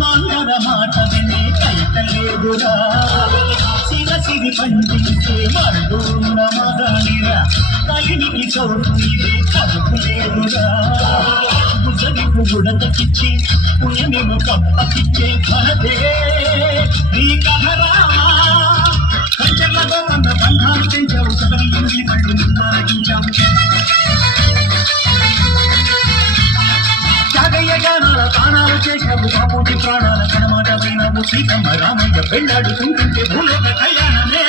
మాంగళ మాట వినే కైతలేదురా సిరి పండించే మరుడు ఉన్న మగానిరా కలినికి చోటు ఇదే కలుపులేదురా గుజరికి గుడతకిచ్చి పుణ్యమేమో కప్పకిచ్చే ఘనతే నీ కథరా కంచెలతో కన్న బంధాలు పెంచావు సగరి ఇంటి కళ్ళు నిన్నారగించావు త్యాగయ్య గానాల ప్రాణాలు చేశావు బాపూజీ ప్రాణాల కనమాట వినావు సీతమ్మ రామయ్య పెళ్ళాడుకుంటుంటే భూలోక కళ్యాణమే